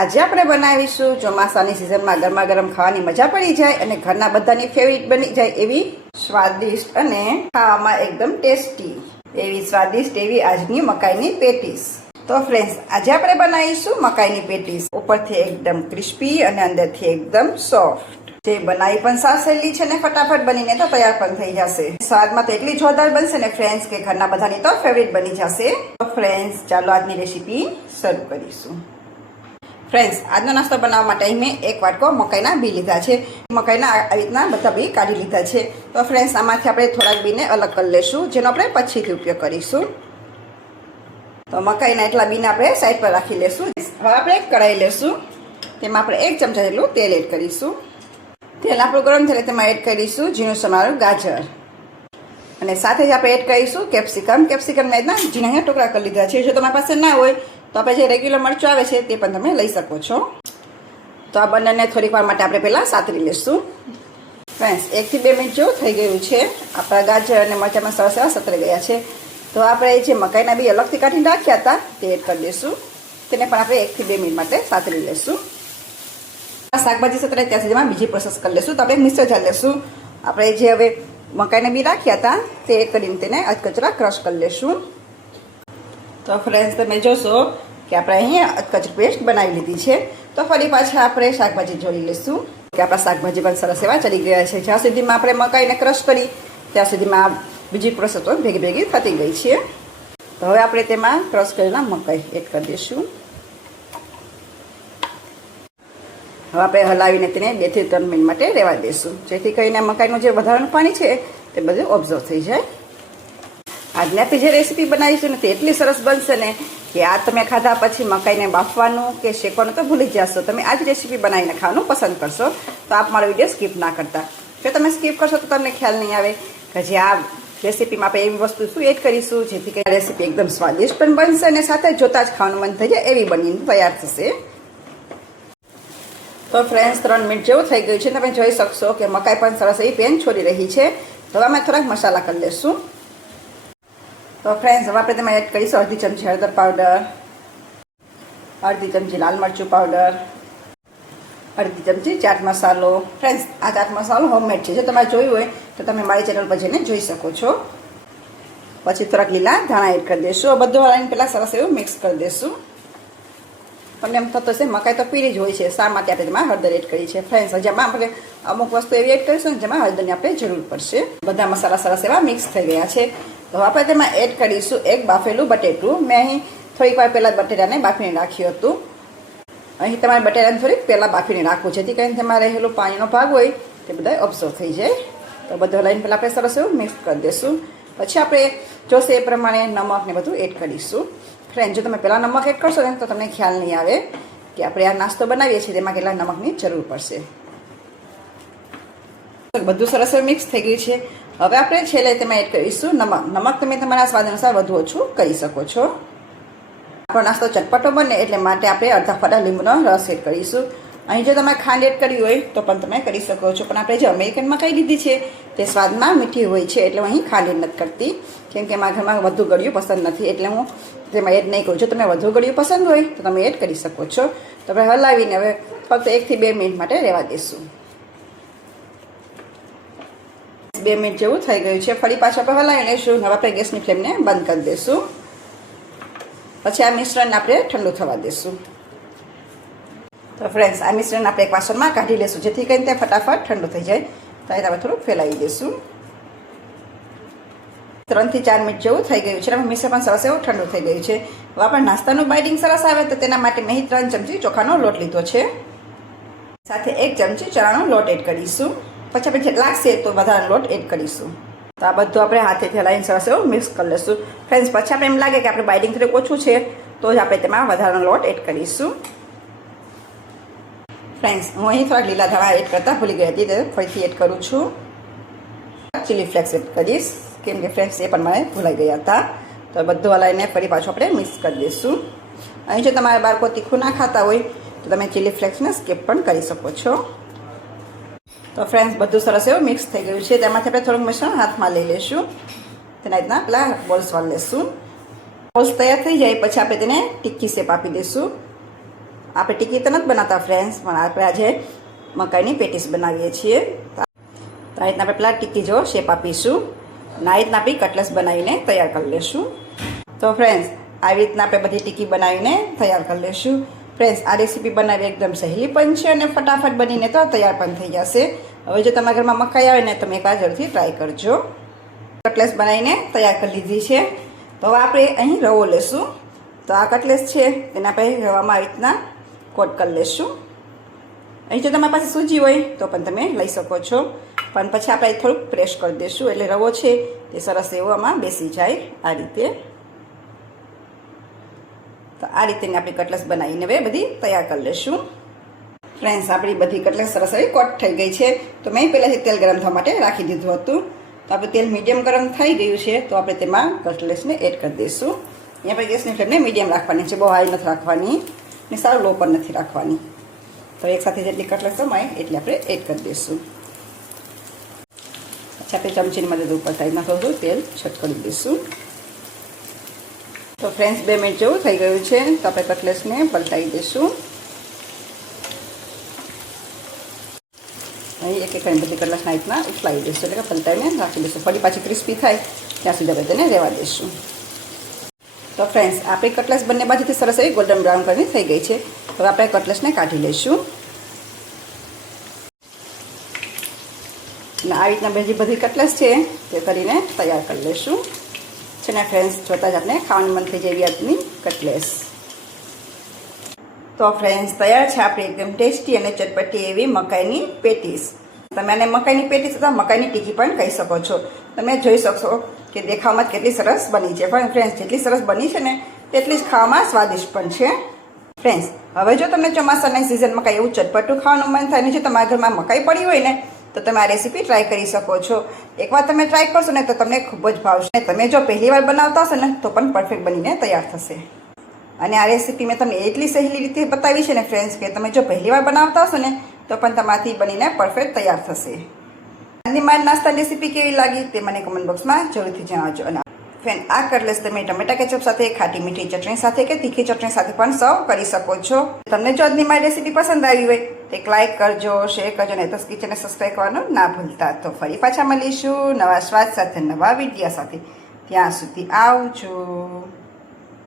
આજે આપણે બનાવીશું ચોમાસાની સિઝનમાં ગરમા ગરમ ખાવાની મજા પડી જાય અને ઘરના બધાની ફેવરિટ બની જાય એવી સ્વાદિષ્ટ અને ખાવામાં એકદમ ટેસ્ટી એવી સ્વાદિષ્ટ એવી આજની મકાઈની પેટીસ. તો ફ્રેન્ડ્સ, આજે આપણે બનાવીશું મકાઈની પેટીસ. ઉપરથી એકદમ ક્રિસ્પી અને અંદરથી એકદમ સોફ્ટ. જે બનાવી પણ સાવ સહેલી છે ને ફટાફટ બનીને તો તૈયાર પણ થઈ જશે. સ્વાદમાં તો એટલી જોરદાર બનશે ને ફ્રેન્ડ્સ કે ઘરના બધાની તો ફેવરિટ બની જશે. તો ફ્રેન્ડ્સ, ચાલો આજની રેસીપી શરૂ કરીશું. ફ્રેન્ડ્સ, આજનો નાસ્તો બનાવવા માટે મેં એક વાટકો મકાઈના બી લીધા છે. મકાઈના આવી રીતના બધા બી કાઢી લીધા છે. તો ફ્રેન્ડ્સ, આમાંથી આપણે થોડાક બીને અલગ કરી લેશું, જેનો આપણે પછીથી ઉપયોગ કરીશું. તો મકાઈના એટલા બીને આપણે સાઈડ પર રાખી લેશું. હવે આપણે એક કઢાઈ લેશું. તેમાં આપણે 1 ચમચા જેટલું તેલ એડ કરીશું. તેલ આપણું ગરમ થાય તેમાં એડ કરીશું ઝીણું સમારેલું ગાજર અને સાથે જ આપણે એડ કરીશું કેપ્સિકમ. કેપ્સિકમના રીતના ઝીણા ટુકડા કરી લીધા છે. જો તમારી પાસે ના હોય તો આપણે જે રેગ્યુલર મરચું આવે છે તે પણ તમે લઈ શકો છો. તો આ બંનેને થોડીક વાર માટે આપણે પહેલાં સાતરી લઈશું. ફ્રેન્ડ્સ, 1 થી 2 મિનિટ જેવું થઈ ગયું છે. આપણા ગાજર અને મરચાંમાં સરસ એવા સતરાઈ ગયા છે. તો આપણે જે મકાઈના બી અલગથી કાઢીને રાખ્યા હતા તે એડ કરી દઈશું. તેને પણ આપણે 1 થી 2 મિનિટ માટે સાતરી લઈશું. શાકભાજી સતરાય ત્યાં સુધીમાં બીજી પ્રોસેસ કરી લઈશું. તો આપણે મિક્સર જાર લઈશું. આપણે જે હવે મકાઈને બી રાખ્યા હતા તે કરીને તેને અધકચરા ક્રશ કરી લઈશું. તો ફ્રેન્ડ્સ, તમે જોશો કે આપણે અહીંયા અધકચરી પેસ્ટ બનાવી લીધી છે. તો ફરી પાછા આપણે શાકભાજી જોડી લઈશું કે આપણા શાકભાજી પણ સરસ એવા ચડી ગયા છે. જ્યાં સુધીમાં આપણે મકાઈને ક્રશ કરી ત્યાં સુધીમાં બીજી પ્રોસેસ પણ ભેગી થતી ગઈ છે. તો હવે આપણે તેમાં ક્રશ કરેલા મકાઈ એડ કરી દઈશું. હવે આપણે હલાવીને તેને 2 થી 3 મિનિટ માટે રહેવા દઈશું, જેથી કરીને મકાઈનું જે વધારાનું પાણી છે તે બધું ઓબ્ઝર્વ થઈ જાય. આજની આપણે જે રેસીપી બનાવીશું ને તે એટલી સરસ બનશે ને કે આ તમે ખાધા પછી મકાઈને બાફવાનું કે શેકવાનું તો ભૂલી જ જશો. તમે આ જ રેસીપી બનાવીને ખાવાનું પસંદ કરશો. તો આપ મારો વિડીયો સ્કીપ ના કરતા. જો તમે સ્કીપ કરશો તો તમને ખ્યાલ નહીં આવે કે જે આ રેસીપીમાં આપણે એવી વસ્તુ શું એડ કરીશું જેથી કરીને રેસીપી એકદમ સ્વાદિષ્ટ પણ બનશે અને સાથે જોતા જ ખાવાનું મન થઈ જાય એવી બનીને તૈયાર થશે. તો ફ્રેન્ડ્સ, 3 મિનિટ જેવું થઈ ગયું છે. તમે જોઈ શકશો કે મકાઈ પણ સરસ એવી પેન છોડી રહી છે. તો હવે અમે થોડાક મસાલા કરી લઈશું. તો ફ્રેન્ડ્સ, હવે આપણે તેમાં એડ કરીશું અડધી ચમચી હળદર પાવડર, અડધી ચમચી લાલ મરચું પાવડર, અડધી ચમચી ચાટ મસાલો. ફ્રેન્ડ્સ, આ ચાટ મસાલો હોમમેડ છે. જો તમારે જોયું હોય તો તમે મારી ચેનલ પર જઈને જોઈ શકો છો. પછી થોડાક લીલા ધાણા એડ કરી દઈશું. બધું હલાવીને પહેલાં સરસ એવું મિક્સ કરી દઈશું. તમને એમ થતો હશે મકાઈ તો પીળી જ હોય છે, શા માટે આપણે તેમાં હળદર એડ કરી છે. ફ્રેન્ડ્સ, જેમાં આપણે અમુક વસ્તુ એવી એડ કરીશું જેમાં હળદરની આપણે જરૂર પડશે. બધા મસાલા સરસ એવા મિક્સ થઈ ગયા છે. તો આપણે તેમાં એડ કરીશું એક બાફેલું બટેટું. મેં અહીં થોડીક વાર પહેલાં બટેટાને બાફીને રાખ્યું હતું. અહીં તમારે બટેટાને થોડીક પહેલાં બાફીને રાખવું, જેથી કરીને તેમાં રહેલું પાણીનો ભાગ હોય તે બધા ઓબ્ઝર્વ થઈ જાય. તો બધું હલાવીને પહેલાં આપણે સરસ એવું મિક્સ કરી દઈશું. પછી આપણે જોશે એ પ્રમાણે નમક ને બધું એડ કરીશું. ફ્રેન્ડ, જો તમે પહેલાં નમક એડ કરશો ને તો તમને ખ્યાલ નહીં આવે કે આપણે આ નાસ્તો બનાવીએ છીએ તેમાં કેટલા નમકની જરૂર પડશે. બધું સરસ મિક્સ થઈ ગયું છે. હવે આપણે છેલ્લે તેમાં એડ કરીશું નમક. નમક તમે તમારા સ્વાદ અનુસાર વધુ ઓછું કરી શકો છો. આપણો નાસ્તો ચટપટો બને એટલે માટે આપણે અડધા ફાટા લીંબુનો રસ એડ કરીશું. અહીં જો તમે ખાંડ એડ કરી હોય તો પણ તમે કરી શકો છો, પણ આપણે જે અમેરિકન મકાઈ લીધી છે તે સ્વાદમાં મીઠી હોય છે એટલે હું અહીં ખાંડ એડ નથી કરતી, કેમ કે મારા ઘરમાં વધુ ગળ્યું પસંદ નથી એટલે હું તેમાં એડ નહીં કરું. જો તમને વધુ ગળ્યું પસંદ હોય તો તમે એડ કરી શકો છો. તો આપણે હલાવીને હવે ફક્ત 1 થી 2 મિનિટ માટે રહેવા દઈશું. 2 મિનિટ જેવું થઈ ગયું છે. ફરી પાછું આપણે હલાવી લઈશું. હવે આપણે ગેસની ફ્લેમને બંધ કરી દઈશું. પછી આ મિશ્રણને આપણે ઠંડુ થવા દઈશું. તો ફ્રેન્ડ્સ, આ મિશ્રણ આપણે એક વાસણમાં કાઢી લઈશું, જેથી કરીને તે ફટાફટ ઠંડુ થઈ જાય. તો એને આપણે થોડુંક ફેલાવી દઈશું. 3 થી 4 મિનિટ જેવું થઈ ગયું છે. મિશ્રણ પણ સરસ એવું ઠંડુ થઈ ગયું છે. હવે આપણે નાસ્તાનું બાઇડિંગ સરસ આવે તો તેના માટે મેં 3 ચમચી ચોખાનો લોટ લીધો છે. સાથે 1 ચમચી ચણાનો લોટ એડ કરીશું. પછી આપણે જે લાગશે તો વધારાનો લોટ એડ કરીશું. તો આ બધું આપણે હાથેથી હલાવીને સરસ એવું મિક્સ કરી લઈશું. ફ્રેન્ડ્સ, પછી આપણે એમ લાગે કે આપણે બાઇડિંગ થોડુંક ઓછું છે તો જ આપણે તેમાં વધારાનો લોટ એડ કરીશું. ફ્રેન્ડ્સ, હું અહીં થોડાક લીલા ધાણા એડ કરતાં ભૂલી ગઈ હતી, તે ફરીથી એડ કરું છું. ચીલી ફ્લેક્સ એડ કરીશ, કેમ કે ફ્રેન્ડ્સ એ પણ મને ભૂલાઈ ગયા હતા. તો બધું હલાવીને ફરી પાછું આપણે મિક્સ કરી દઈશું. અહીં જો તમારા બાળકો તીખું ના ખાતા હોય તો તમે ચીલી ફ્લેક્સને સ્કીપ પણ કરી શકો છો. તો ફ્રેન્ડ્સ, બધું સરસ એવું મિક્સ થઈ ગયું છે. તેમાંથી આપણે થોડુંક મિશ્રણ હાથમાં લઈ લઈશું. તેના રીતના પેલા બોલ્સ વાળી લઈશું. બોલ્સ તૈયાર થઈ જાય પછી આપણે તેને ટિક્કી શેપ આપી દઈશું. આપણે ટીકી તો નથી બનાવતા ફ્રેન્ડ્સ, પણ આપણે આજે મકાઈની પેટીસ બનાવીએ છીએ. તો આ રીતના આપણે પેલા ટીકી જો શેપ આપીશું. આ રીતના આપણે કટલેસ બનાવીને તૈયાર કરી લઈશું. તો ફ્રેન્ડ્સ, આવી રીતના આપણે બધી ટીકી બનાવીને તૈયાર કરી લઈશું. ફ્રેન્ડ્સ, આ રેસીપી બનાવી એકદમ સહેલી પણ છે અને ફટાફટ બનીને તો તૈયાર પણ થઈ જશે. હવે જો તમારા ઘરમાં મકાઈ આવે ને, તમે એકવાર જરૂરથી ટ્રાય કરજો. કટલેસ બનાવીને તૈયાર કરી લીધી છે. તો હવે આપણે અહીં રવો લેશું. તો આ કટલેસ છે તેને આપણે રવામાં આવી રીતના કોટ કરી લેશું. અહીં જો તમારી પાસે સૂજી હોય તો પણ તમે લઈ શકો છો, પણ પછી આપણે થોડુંક પ્રેસ કરી દઈશું એટલે રવો છે તે સરસ એવો આમાં બેસી જાય આ રીતે. તો આ રીતે આપણી કટલેસ બનાવીને હવે બધી તૈયાર કરી લઈશું. ફ્રેન્ડ્સ, આપણી બધી કટલેસ સરસ એવી કોટ થઈ ગઈ છે. તો મેં પહેલાંથી તેલ ગરમ થવા માટે રાખી દીધું હતું. તો આપણે તેલ મીડિયમ ગરમ થઈ ગયું છે, તો આપણે તેમાં કટલેસને એડ કરી દઈશું. અહીંયા આપણે ગેસની ફ્લેમને મીડિયમ રાખવાની છે, બહુ હાઈ નથી રાખવાની ને સારું લો પણ નથી રાખવાની. તો એકસાથે જેટલી કટલેસ સમાય એટલી આપણે એડ કરી દઈશું. પછી આપણે ચમચીની મદદ ઉપર સાઈડમાં થોડું તેલ છટકડી દઈશું. તો ફ્રેન્ડ્સ, 2 મિનિટ જેવું થઈ ગયું છે, તો આપણે કટલેસને પલટાવી દઈશું. અહીં એક બધી કટલેસના રીતના ઉથલાવી દઈશું, એટલે કે પલટાવીને રાખી દઈશું. ફરી પાછી ક્રિસ્પી થાય ત્યાં સુધી આપણે તેને રહેવા દઈશું. તો ફ્રેન્ડ્સ, આપણી કટલેસ બંને બાજુથી સરસ એવી ગોલ્ડન બ્રાઉન કલરની થઈ ગઈ છે. તો આપણે કટલેસને કાઢી લઈશું. અને આ રીતના બધી કટલેસ છે તે કરીને તૈયાર કરી લઈશું. છે ને ફ્રેન્ડ્સ, જોતા જ આપણે ખાવાનું મન થઈ જાય એવી આજની કટલેસ. તો ફ્રેન્ડ્સ, તૈયાર છે આપણી એકદમ ટેસ્ટી અને ચટપટી એવી મકાઈની પેટીસ. તમે આને મકાઈની પેટીસ અથવા મકાઈની ટીકી પણ કહી શકો છો. તમે જોઈ શકશો કે દેખાવમાં કેટલી સરસ બની છે, પણ ફ્રેન્ડ્સ જેટલી સરસ બની છે ને તેટલી જ ખાવામાં સ્વાદિષ્ટ પણ છે. ફ્રેન્ડ્સ, હવે જો તમને ચોમાસાની સિઝનમાં કંઈ એવું ચટપટું ખાવાનું મન થાય ને જો તમારા ઘરમાં મકાઈ પડી હોય ને, તો તમે આ રેસીપી ટ્રાય કરી શકો છો. એકવાર તમે ટ્રાય કરશો ને તો તમને ખૂબ જ ભાવશે. તમે જો પહેલી વાર બનાવતા હશો ને તો પણ પરફેક્ટ બનીને તૈયાર થશે. અને આ રેસીપી મેં તમને એટલી સહેલી રીતે બતાવી છે ને ફ્રેન્ડ્સ, કે તમે જો પહેલી વાર બનાવતા હશો ને તો પણ તમારાથી બનીને પરફેક્ટ તૈયાર થશે. આજની મારી નાસ્તાની રેસીપી કેવી લાગી તે મને કમેન્ટ બોક્સમાં જરૂરથી જણાવજો. અને ફ્રેન્ડ, આ કટલેસ તમે ટમેટા કેચઅપ સાથે, ખાટી મીઠી ચટણી સાથે કે તીખી ચટણી સાથે પણ સર્વ કરી શકો છો. તમને જો આજની મારી રેસીપી પસંદ આવી હોય તો એક લાઇક કરજો, શેર કરજો અને હેતસ કિચનને સબસ્ક્રાઈબ કરવાનું ના ભૂલતા. તો ફરી પાછા મળીશું નવા સ્વાદ સાથે, નવા વિડીયો સાથે. ત્યાં સુધી આવજો.